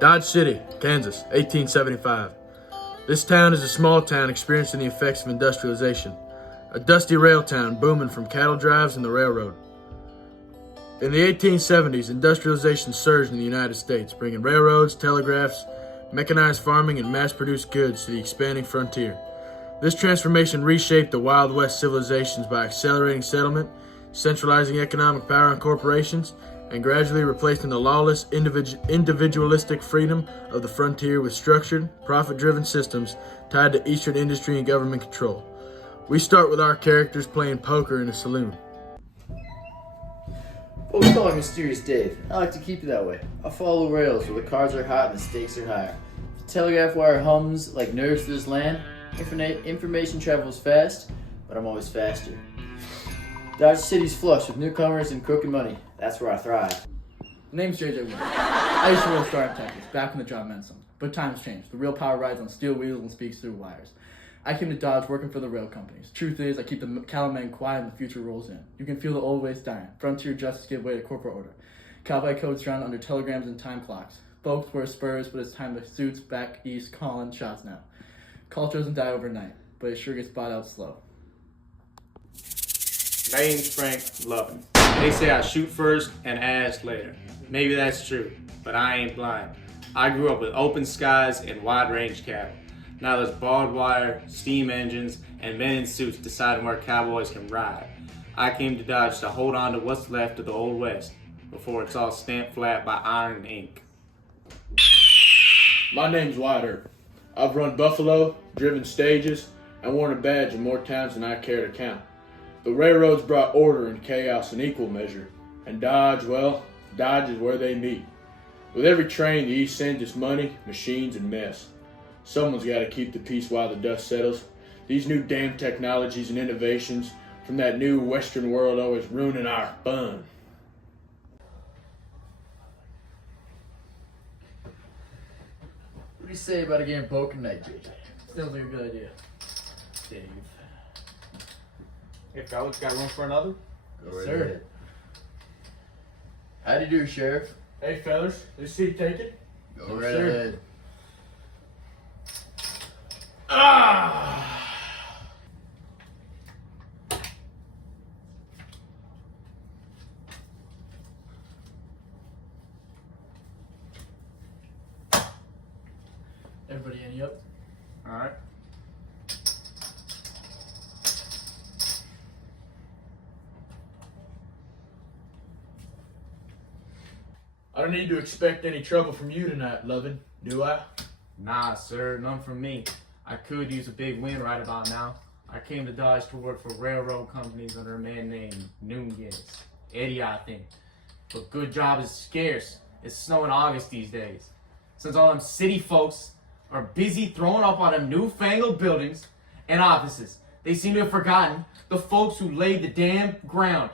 Dodge City, Kansas, 1875. This town is a small town experiencing the effects of industrialization. A dusty rail town booming from cattle drives and the railroad. In the 1870s, industrialization surged in the United States, bringing railroads, telegraphs, mechanized farming, and mass-produced goods to the expanding frontier. This transformation reshaped the Wild West civilizations by accelerating settlement, centralizing economic power in corporations, and gradually replacing the lawless, individualistic freedom of the frontier with structured, profit-driven systems tied to Eastern industry and government control. We start with our characters playing poker in a saloon. Folks call me Mysterious Dave. I like to keep it that way. I follow the rails where the cards are hot and the stakes are higher. The telegraph wire hums like nerves to this land. Information travels fast, but I'm always faster. Dodge City's flush with newcomers and crooked money. That's where I thrive. The name's JJ Wood. I used to roll startup tactics back when the job meant something. But times changed. The real power rides on steel wheels and speaks through wires. I came to Dodge working for the rail companies. Truth is, I keep the cattlemen quiet and the future rolls in. You can feel the old ways dying. Frontier justice give way to corporate order. Cowboy codes drown under telegrams and time clocks. Folks wear spurs, but it's time to suits back east calling shots now. Culture doesn't die overnight, but it sure gets bought out slow. Name's Frank Lovin. They say I shoot first and ask later. Maybe that's true, but I ain't blind. I grew up with open skies and wide-range cattle. Now there's barbed wire, steam engines, and men in suits deciding where cowboys can ride. I came to Dodge to hold on to what's left of the Old West before it's all stamped flat by iron and ink. My name's Wyatt Earp. I've run buffalo, driven stages, and worn a badge in more towns than I care to count. The railroads brought order and chaos in equal measure, and Dodge is where they meet. With every train, the East sends us money, machines, and mess. Someone's got to keep the peace while the dust settles. These new damn technologies and innovations from that new Western world always ruining our fun. What do you say about a game of poker tonight, JJ? Sounds like a good idea. Dave. Hey fellas, got room for another? Go right Sir. ahead. How do you do, Sheriff? Hey fellas, this seat taken? Go right sir. ahead. Everybody any up? Alright. I don't need to expect any trouble from you tonight, Lovin', do I? Nah, sir, none from me. I could use a big win right about now. I came to Dodge to work for railroad companies under a man named Nunez. Eddie, I think. But good job is scarce. It's snow in August these days. Since all them city folks are busy throwing up on them newfangled buildings and offices, they seem to have forgotten the folks who laid the damn ground.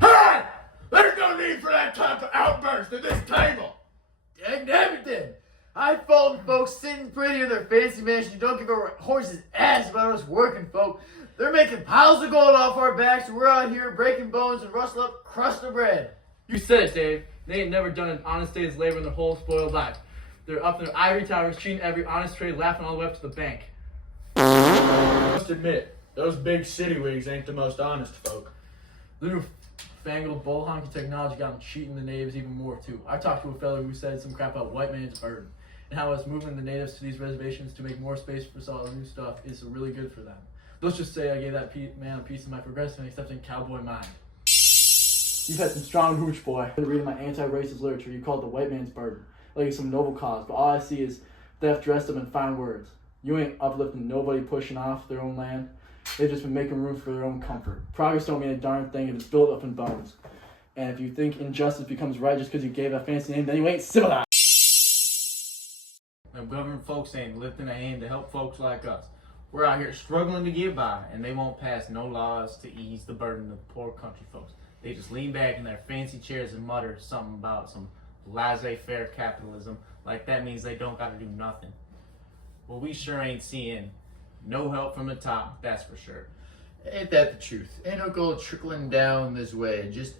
Hey! There's no need for that type of outburst at this table! Dang everything! I fold folks sitting pretty in their fancy mansion who don't give a horse's ass about us working folk. They're making piles of gold off our backs and we're out here breaking bones and rustle up crust of bread. You said it, Dave. They ain't never done an honest day's labor in their whole spoiled life. They're up in their ivory towers, treating every honest trade, laughing all the way up to the bank. I must admit, those big city wigs ain't the most honest folk. The new fangled bull honky technology got them cheating the natives even more, too. I talked to a fellow who said some crap about white man's burden and how it's moving the natives to these reservations to make more space for all the new stuff is really good for them. Let's just say I gave that man a piece of my progressive and accepting cowboy mind. You've had some strong hooch, boy. I've been reading my anti-racist literature. You call it the white man's burden, like it's some noble cause, but all I see is theft dressed up in fine words. You ain't uplifting nobody pushing off their own land. They've just been making room for their own comfort. Progress don't mean a darn thing if it's built up in bones. And if you think injustice becomes right just because you gave a fancy name, then you ain't civilized. Them government folks ain't lifting a hand to help folks like us. We're out here struggling to get by, and they won't pass no laws to ease the burden of poor country folks. They just lean back in their fancy chairs and mutter something about some laissez-faire capitalism, like that means they don't gotta do nothing. Well, we sure ain't seeing no help from the top, that's for sure. Ain't that the truth? Ain't no gold trickling down this way, just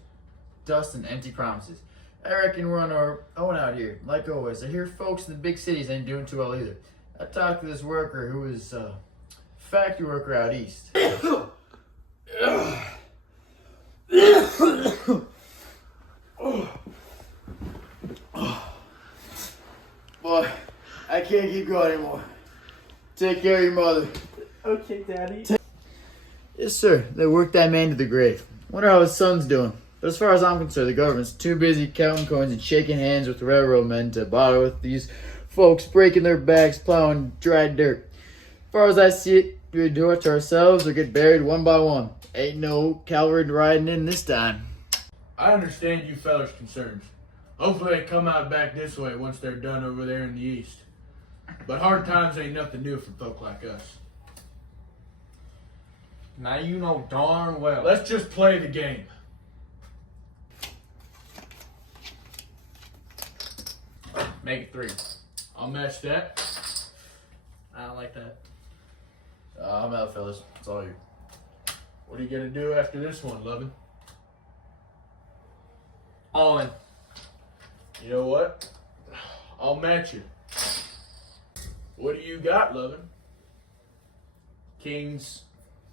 dust and empty promises. I reckon we're on our own out here. Like always, I hear folks in the big cities ain't doing too well either. I talked to this worker who was a factory worker out east. Boy, I can't keep going anymore. Take care of your mother. Okay, Daddy. Yes, sir. They worked that man to the grave. Wonder how his son's doing. But as far as I'm concerned, the government's too busy counting coins and shaking hands with the railroad men to bother with these folks breaking their backs plowing dry dirt. As far as I see it, we do it to ourselves or get buried one by one. Ain't no cavalry riding in this time. I understand you fellas' concerns. Hopefully they come out back this way once they're done over there in the east. But hard times ain't nothing new for folk like us. Now you know darn well. Let's just play the game. Make it 3. I'll match that. I don't like that. I'm out, fellas. It's all you. What are you gonna do after this one, Lovin'? All in. You know what? I'll match you. What do you got, Lovin'? Kings.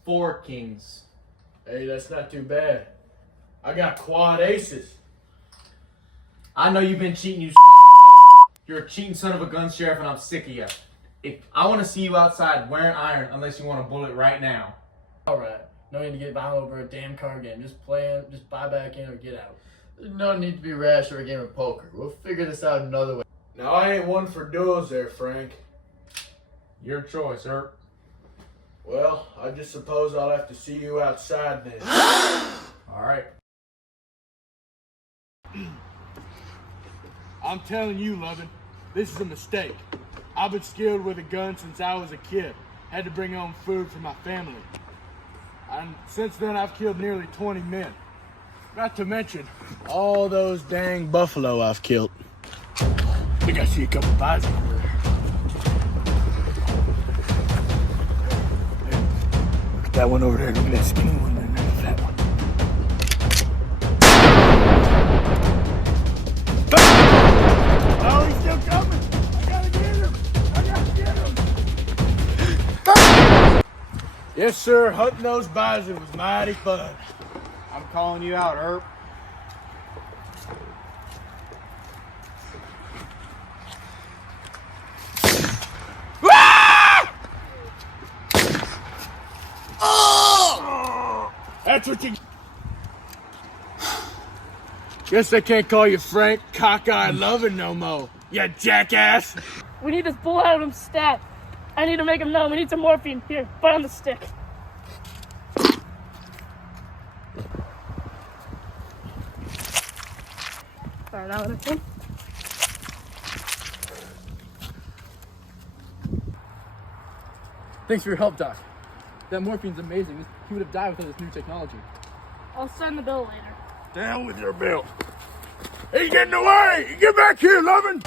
4 kings. Hey, that's not too bad. I got quad aces. I know you've been cheating, you You're a cheating son of a gun, Sheriff, and I'm sick of you. If I want to see you outside wearing iron, unless you want a bullet right now. Alright. No need to get violent over a damn card game. Just buy back in or get out. There's no need to be rash over a game of poker. We'll figure this out another way. Now, I ain't one for duels there, Frank. Your choice, Herb. Well, I just suppose I'll have to see you outside then. All right. I'm telling you, Lovin', this is a mistake. I've been skilled with a gun since I was a kid. Had to bring home food for my family. And since then, I've killed nearly 20 men. Not to mention all those dang buffalo I've killed. I think I see a couple bison over there. Hey, look at that one over there. Look at that skinny one there. Look at that one. Oh, he's still coming. I gotta get him. I gotta get him. Yes, sir. Hunting those bison was mighty fun. I'm calling you out, Herb. That's what you... Guess I can't call you Frank Cockeye Lovin' no more, you jackass. We need this bull out of him stat. I need to make him know. We need some morphine. Here, bite on the stick. Sorry, now what I think. Thanks for your help, Doc. That morphine's amazing. He would have died without this new technology. I'll send the bill later. Down with your bill. He's getting away. Get back here, Lovin'.